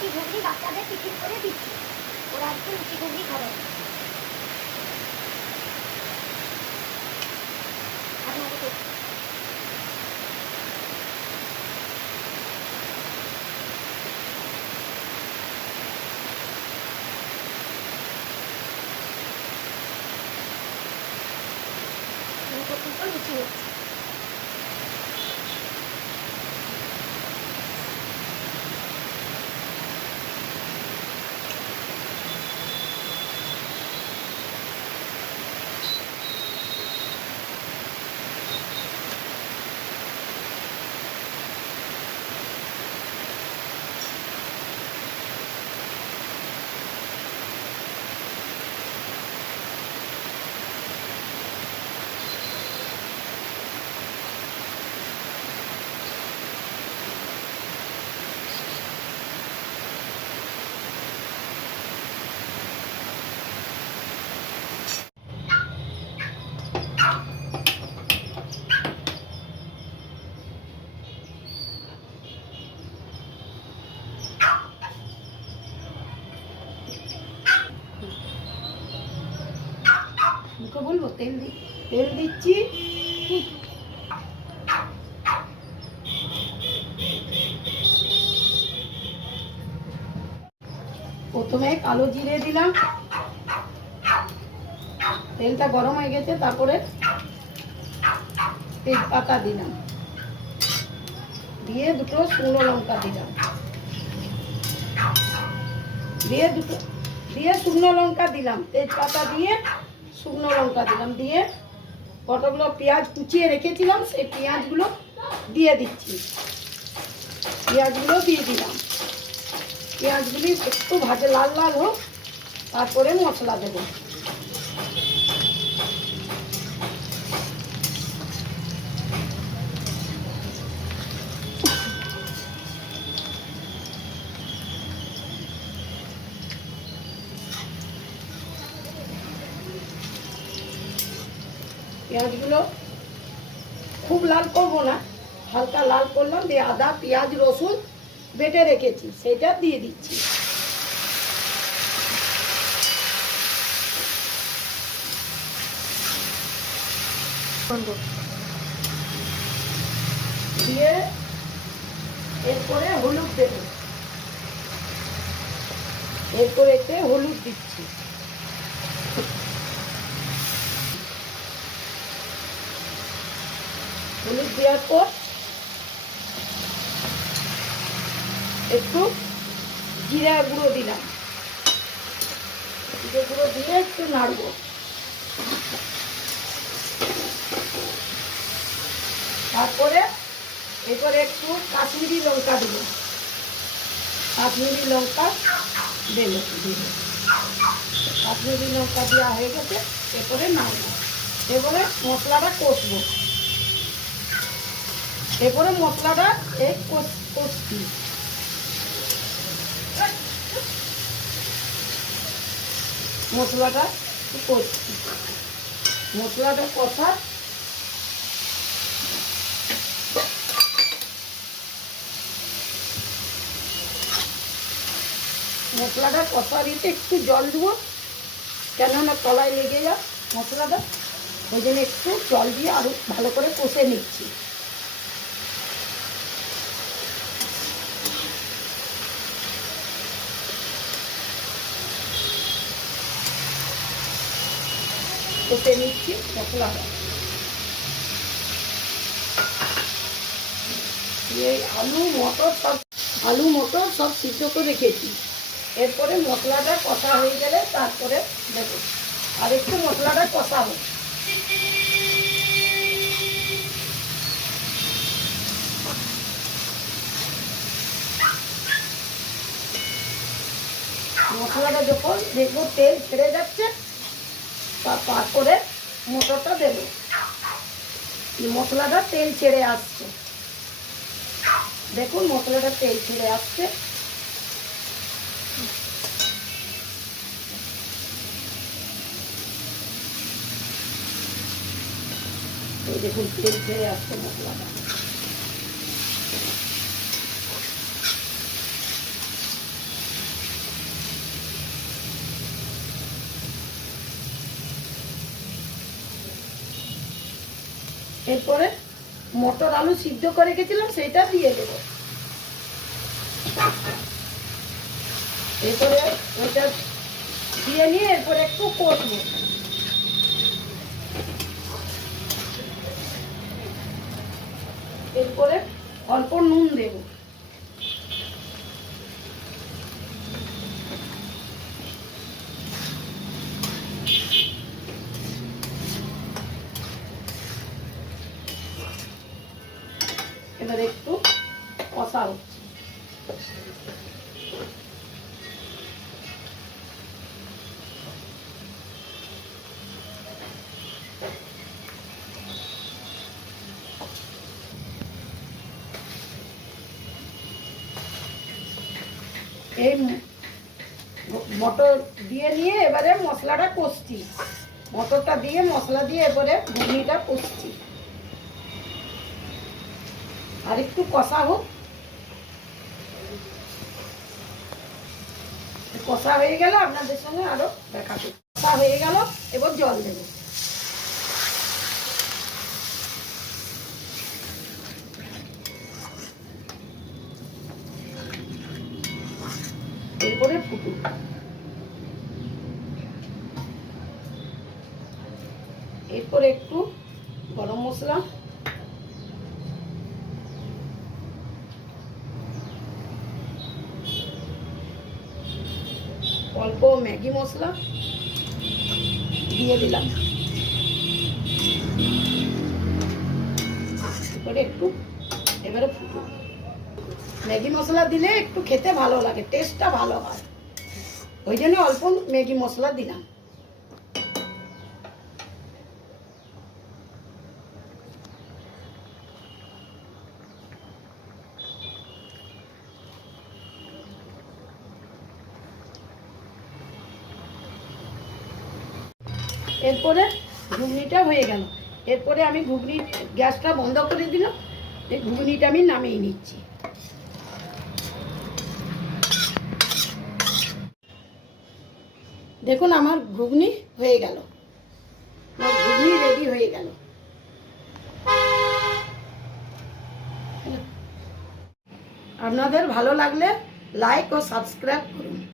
লুচি ঘুগনি বাচ্চাদের টিফিন করে দিচ্ছি। ওরা একটু লুচি ঘুগনি খাবে। লুচি হচ্ছে। বলবো তেল দিচ্ছি। প্রথমে কালো জিরে দিলাম, তেলটা গরম হয়ে গেছে। তারপরে তেজপাতা দিলাম, দিয়ে দুটো শুকনো লঙ্কা দিলাম, দিয়ে শুকনো লঙ্কা দিলাম, তেজপাতা দিয়ে শুকনো লঙ্কা দিলাম, দিয়ে কতগুলো পেঁয়াজ কুচিয়ে রেখেছিলাম সেই পেঁয়াজগুলো দিয়ে দিচ্ছি। পেঁয়াজগুলো দিয়ে দিলাম, পেঁয়াজগুলি একটু ভাজে লাল লাল হোক, তারপরে মশলা দেবো। পেঁয়াজগুলো খুব লাল করবো না, হালকা লাল করলাম, দিয়ে আদা পেঁয়াজ রসুন বেটে রেখেছি সেটা দিয়ে দিচ্ছি। দিয়ে এরপরে হলুদ দেব, এরপরে এতে হলুদ দিচ্ছি। হলুদ দেওয়ার পর একটু জিরা গুঁড়ো দিলাম, জিরে গুঁড়ো দিয়ে একটু নাড়ব। তারপরে এরপরে একটু কাশ্মীরি লঙ্কা দিব, কাশ্মীরি লঙ্কা দেব, কাশ্মীরি লঙ্কা দেওয়া হয়ে গেছে। এরপরে নাড়ব, এরপরে মশলাটা কষবো, এরপরে মশলাটা কষছি। মশলাটা কষছি, মশলাটা কষা মশলাটা কষা দিতে একটু জল দেবো, কেননা তলায় লেগে যায় মশলাটা, ওই জন্য একটু জল দিয়ে আরো ভালো করে কষে নিচ্ছি। কষে নিচ্ছি মশলাটা। এই আলু মটর সব সিদ্ধ করে রেখেছি। এরপরে মশলাটা কষা হয়ে গেলে তারপরে দেবো, আর একটু মশলাটা কষাবো। মশলাটা যখন দেখবো তেল ছেড়ে যাচ্ছে তারপরে মটরটা দেবো। মশলাটা তেল ছেড়ে আসছে, দেখুন মশলাটা তেল ছেড়ে আসছে। এই দেখুন তেল ছেড়ে আসছে মশলাটা। এরপরে মটর আলু সিদ্ধ করে রেখেছিলাম সেটা দিয়ে দেবো। এরপরে ওইটা দিয়ে নিয়ে এরপরে একটু কষবো। এরপরে অল্প নুন দেব। এবার একটু কষা হচ্ছে। এই মটর দিয়ে নিয়ে এবারে মশলাটা কষছি। মটরটা দিয়ে মশলা দিয়ে এবারে ঘুগনিটা কষছি। আর একটু কষা হোক। কষা হয়ে গেলে আপনাদের সঙ্গে আরো দেখা করব। কষা হয়ে গেল, এবার জল দেব। এরপরে ফুটুক। এরপরে একটু গরম মশলা, অল্প ম্যাগি মশলা দিয়ে দিলাম। এবারে ফুটুক। ম্যাগি মশলা দিলে একটু খেতে ভালো লাগে, টেস্টটা ভালো হয়, ওই জন্য অল্প ম্যাগি মশলা দিলাম। এরপরে ঘুগনিটা হয়ে গেল। এরপরে আমি ঘুগনির গ্যাসটা বন্ধ করে দিলাম। এই ঘুগনিটা আমি নামিয়ে নিচ্ছি। দেখুন আমার ঘুগনি হয়ে গেল, আমার ঘুগনি রেডি হয়ে গেল। আপনাদের ভালো লাগলে লাইক ও সাবস্ক্রাইব করুন।